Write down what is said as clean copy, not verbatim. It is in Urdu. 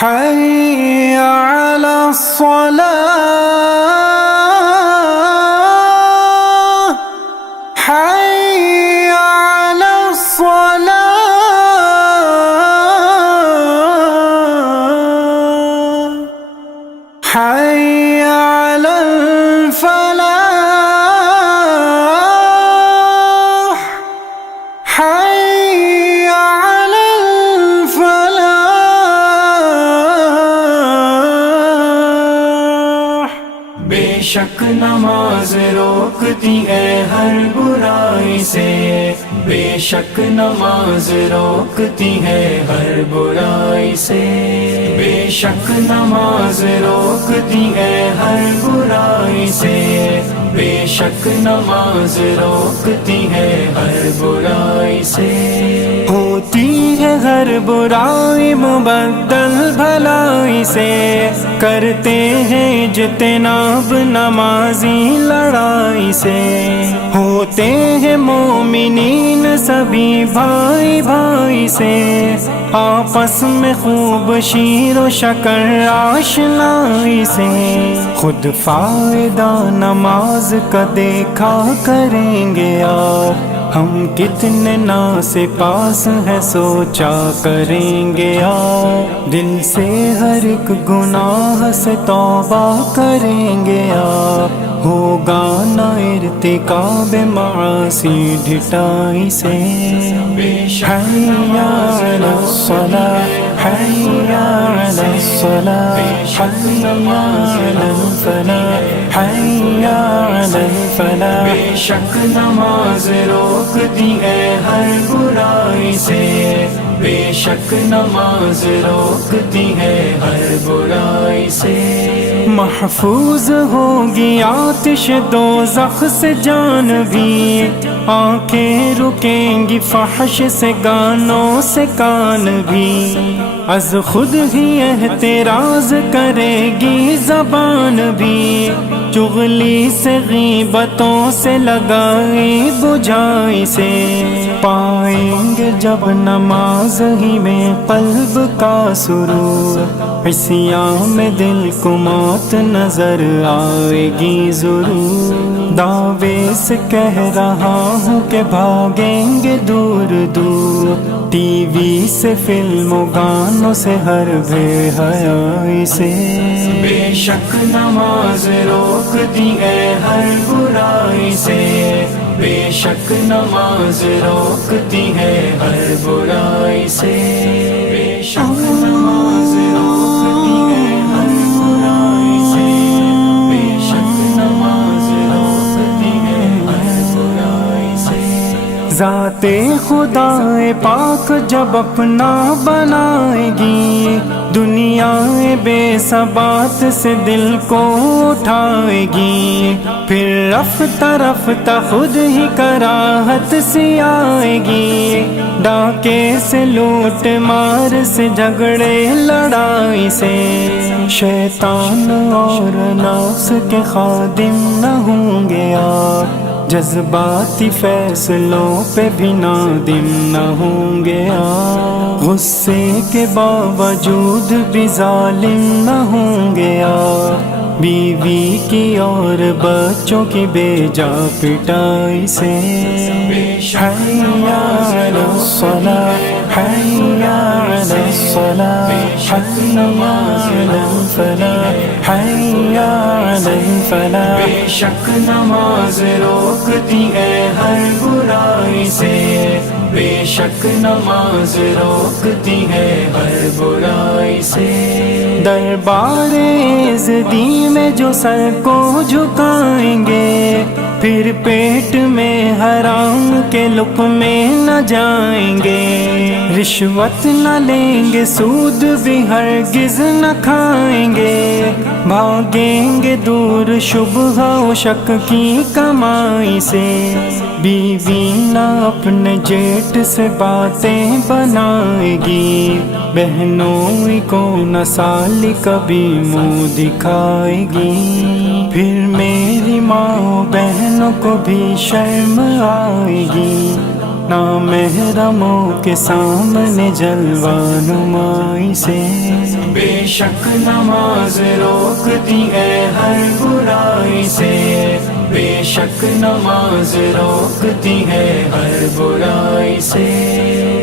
حي على الصلاة حي على الصلاة حي على الفلاح حي على الفلاح بے شک نماز روکتی ہے ہر برائی سے بے شک نماز روکتی ہے ہر برائی سے بے شک نماز روکتی ہے ہر برائی سے بے شک نماز روکتی ہے ہر برائی سے ہوتی ہے ہر برائی مبدل بھلائی سے کرتے ہیں اجتناب نمازی لڑائی سے ہوتے ہیں مومنین سبھی بھائی بھائی سے آپس میں خوب شیر و شکر آشنائی سے خود فائدہ نماز کا دیکھا کریں گے یار ہم کتنے سے پاس ہے سوچا کریں گے یار دل سے ہر ایک گناہ سے توبہ کریں گے یار ہوگا نہ ارتکاب معاصی ڈھٹائی سے حی علی الصلاۃ حی علی الصلاۃ حی علی الفلاح حی علی الفلاح بے شک نماز روکتی ہے ہر برائی سے بے شک نماز روکتی ہے ہر برائی سے محفوظ ہوگی آتش دوزخ سے جان بھی آنکھیں رکیں گی فحش سے گانوں سے کان بھی از خود ہی احتراز کرے گی زبان بھی چغلی سے غیبتوں سے لگائی بجھائی سے پائیں گے جب نماز ہی میں قلب کا سرور عصیاں میں دل کو موت نظر آئے گی ضرور دعوے سے کہہ رہا ہوں کہ بھاگیں گے دور دور ٹی وی سے فلم و گانوں سے ہر بے حیائی سے بے شک نماز روکتی ہے ہر برائی سے بے شک نماز روکتی ہے ہر برائی سے بے شک نماز روکتی ہے ہر برائی سے بے شک نماز روکتی ہے ہر برائی سے ذات خدا پاک جب اپنا بنائے گی دنیا بے ثبات سے دل کو اٹھائے گی پھر رفتہ رفتہ خود ہی کراہت سی آئے گی ڈاکے سے لوٹ مار سے جھگڑے لڑائی سے شیطان اور نفس کے خادم نہ ہوں گے یار جذباتی فیصلوں پہ بھی نادم نہ ہوں گے یار غصے کے باوجود بھی ظالم نہ ہوں گے یار بیوی کی اور بچوں کی بے جا پٹائی سے حی علی الصلاۃ حی علی الصلاۃ حی علی الفلاح حی علی الفلاح بے شک نماز روکتی ہے ہر برائی سے بے شک نماز روکتی ہے ہر برائی سے دربار عزدی میں جو سر کو جھکائیں گے پھر پیٹ میں حرام کے لقمے نہ جائیں گے رشوت نہ لیں گے سود بھی ہرگز نہ کھائیں گے بھاگیں گے دور شبہ و شک کی کمائی سے بیوی نہ اپنے جیٹ سے باتیں بنائے گی بہنوں کو نہ سالی کبھی منہ دکھائے گی پھر میری ماں بہنوں کو بھی شرم آئے گی نامحرموں کے سامنے جلوہ نمائی سے، بے شک نماز روکتی ہے ہر برائی سے، بے شک نماز روکتی ہے ہر برائی سے۔